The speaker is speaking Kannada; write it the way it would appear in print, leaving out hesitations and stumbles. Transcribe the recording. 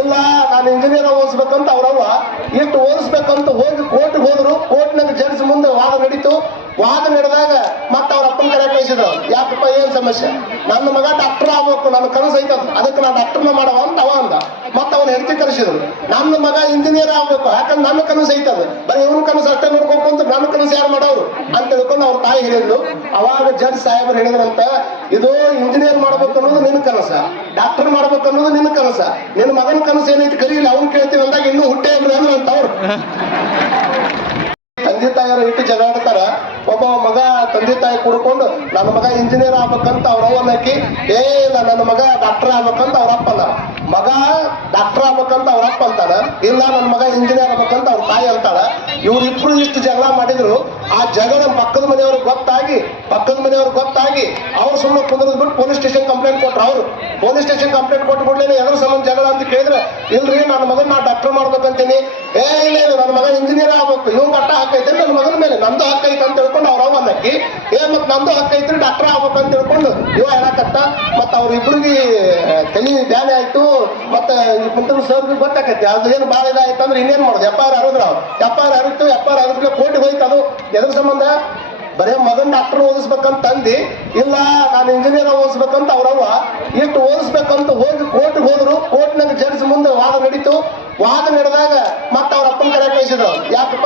ಇಲ್ಲ ನಾನು ಇಂಜಿನಿಯರ್ ಓದಿಸ್ಬೇಕಂತ ಅವ್ರವ್ವ ಎಷ್ಟು ಓದಿಸ್ಬೇಕಂತ ಹೋಗಿ ಕೋರ್ಟ್ಗೆ ಹೋದ್ರು. ಕೋರ್ಟ್ನಾಗ ಜಡ್ಜ್ ಮುಂದೆ ವಾದ ನಡೀತು. ವಾದ ನಡೆದಾಗ ಮತ್ತೆ ಅವ್ರ ಅಪ್ಪನ ಕರೆ ಕಳಿಸಿದ್ರು. ಯಾಕಪ್ಪ ಏನ್ ಸಮಸ್ಯೆ? ನನ್ನ ಮಗ ಡಾಕ್ಟರ್ ಆಗ್ಬೇಕು, ನನ್ನ ಕನಸು ಐತದ, ಅದಕ್ಕೆ ನಾನು ಡಾಕ್ಟರ್ನ ಮಾಡವ ಅಂತ ಅವ ಅಂದ. ಮತ್ತೆ ಅವನ ಹೆಂಡತಿ ಕರೆಸಿದ್ರು. ನನ್ನ ಮಗ ಇಂಜಿನಿಯರ್ ಆಗ್ಬೇಕು, ಯಾಕಂದ್ರೆ ನನ್ನ ಕನಸು ಐತದ, ಬರೀ ಇವನ ಕನಸು ಅಷ್ಟೇ ನೋಡ್ಕೊಂತ ನನ್ನ ಕನಸು ಯಾರು ಮಾಡೋರು ಅಂತ ತಿಳ್ಕೊಂಡು ಅವ್ರ ತಾಯಿ ಹೇಳಿದ್ಲು. ಅವಾಗ ಜಡ್ಜ್ ಸಾಹೇಬರು ಹೇಳಿದ್ರಂತ, ಇದು ಇಂಜಿನಿಯರ್ ಮಾಡ್ಬೇಕು ಅನ್ನೋದು ನಿನ್ನ ಕನಸ, ಡಾಕ್ಟರ್ ಮಾಡ್ಬೇಕು ಅನ್ನೋದು ನಿನ್ನ ಕನಸ, ನಿನ್ನ ಮಗನ ಕನಸು ಏನೈತಿ ಕರೀಲಿ, ಅವ್ನು ಕೇಳ್ತೀವಿ ಅಂದಾಗ ಇನ್ನೂ ಹುಟ್ಟೆ ಅಂತ ಅವ್ರು. ತಂದೆ ತಾಯಿಯರು ಇಟ್ಟು ಜಗಾಡ್ತಾರ. ಒಬ್ಬ ಮಗ ತಂದೆ ತಾಯಿ ಕುಡ್ಕೊಂಡು ನನ್ನ ಮಗ ಇಂಜಿನಿಯರ್ ಆಗ್ಬೇಕಂತ ಅವ್ರವ್ವನ ಹಾಕಿ, ಏ ಇಲ್ಲ ನನ್ನ ಮಗ ಡಾಕ್ಟರ್ ಆಗ್ಬೇಕಂತ ಅವ್ರಪ್ಪ ಅಂದ. ಮಗ ಡಾಕ್ಟರ್ ಆಗ್ಬೇಕಂತ ಅವ್ರಪ್ಪ ಅಂತಾನ, ಇಲ್ಲ ನನ್ನ ಮಗ ಇಂಜಿನಿಯರ್ ಆಗ್ಬೇಕಂತ ಅವ್ರ ತಾಯಿ ಅಂತಾಳ. ಇವ್ರಿಬ್ರು ಇಷ್ಟು ಜಗಳ ಮಾಡಿದ್ರು. ಆ ಜಗಳ ಪಕ್ಕದ ಮನೆಯವ್ರಿಗೆ ಗೊತ್ತಾಗಿ ಅವ್ರು ಸುಮ್ಮನೆ ಕುಂದ್ರದ್ಬಿಟ್ಟು ಪೊಲೀಸ್ ಸ್ಟೇಷನ್ ಕಂಪ್ಲೇಂಟ್ ಕೊಟ್ರು. ಅವ್ರು ಪೊಲೀಸ್ ಸ್ಟೇಷನ್ ಕಂಪ್ಲೇಂಟ್ ಕೊಟ್ಬಿಡ್ಲೇನೆ ಎದ್ರ ಸಂಬಂಧ ಜಗಳ ಅಂತ ಕೇಳಿದ್ರೆ, ಇಲ್ರಿ ನನ್ನ ಮಗನ್ ನಾ ಡಾಕ್ಟರ್ ಮಾಡ್ಬೇಕಂತೀನಿ. ಏ ಇಲ್ಲ ನನ್ನ ಮಗ ಇಂಜಿನಿಯರ್ ಆಗ್ಬೇಕು, ಇವ್ ಅಟ್ಟ ಹಾಕೈತೆ ನನ್ನ ಮಗನ ಮೇಲೆ ನಂದು ಹಕ್ಕ ಐತೆ ಅಂತ ತಿಳ್ಕೊಂಡು ಅವ್ರವ್ವ ಅನ್ನಕ್ಕಿ, ಮತ್ ನಂದು ಹಕ್ಕ ಐತ್ರಿ ಡಾಕ್ಟರ್ ಆಗ್ಬೇಕು ಅಂತ ತಿಳ್ಕೊಂಡು ಇವ ಹೇಳಕತ್ತ. ಮತ್ತ ಅವ್ರಿಬ್ರಿಗೆ ತಲೆ ಬ್ಯಾನೆ ಆಯ್ತು. ಮತ್ತೆ ಸರ್ ಗೊತ್ತಾಕೈತಿ ಅದು ಏನು ಭಾಳ ಇದಾಯ್ತು ಅಂದ್ರೆ ಇನ್ನೇನ್ ಮಾಡೋದು, ಎಫ್ಐಆರ್ ಹರಿದ್ರು. ಎಫ್ಐಆರ್ ಹರಿದ್ಮೇಲೆ ಕೋರ್ಟಿಗೆ ಹೋಯ್ತು. ಅದು ಎದ್ರ ಸಂಬಂಧ? ಬರೇ ಮಗನ್ ಡಾಕ್ಟರ್ ಓದಿಸ್ಬೇಕಂತ ಅಂದಿ. ಇಲ್ಲ ನಾನು ಇಂಜಿನಿಯರ್ ಓದಿಸ್ಬೇಕಂತ ಅವ್ರವ್ವ ಎಷ್ಟು ಓದಿಸ್ಬೇಕಂತ ಹೋಗಿ ಕೋರ್ಟ್ಗೆ ಹೋದ್ರು. ಕೋರ್ಟ್ನಾಗ ಜಡ್ಜ್ ಮುಂದೆ ವಾದ ನಡೀತು. ವಾದ ನಡೆದಾಗ ಮತ್ತೆ ಅವ್ರ ಅಪ್ಪನ ಕರೆ ಕಳಿಸಿದ್ರು. ಯಾಕಪ್ಪ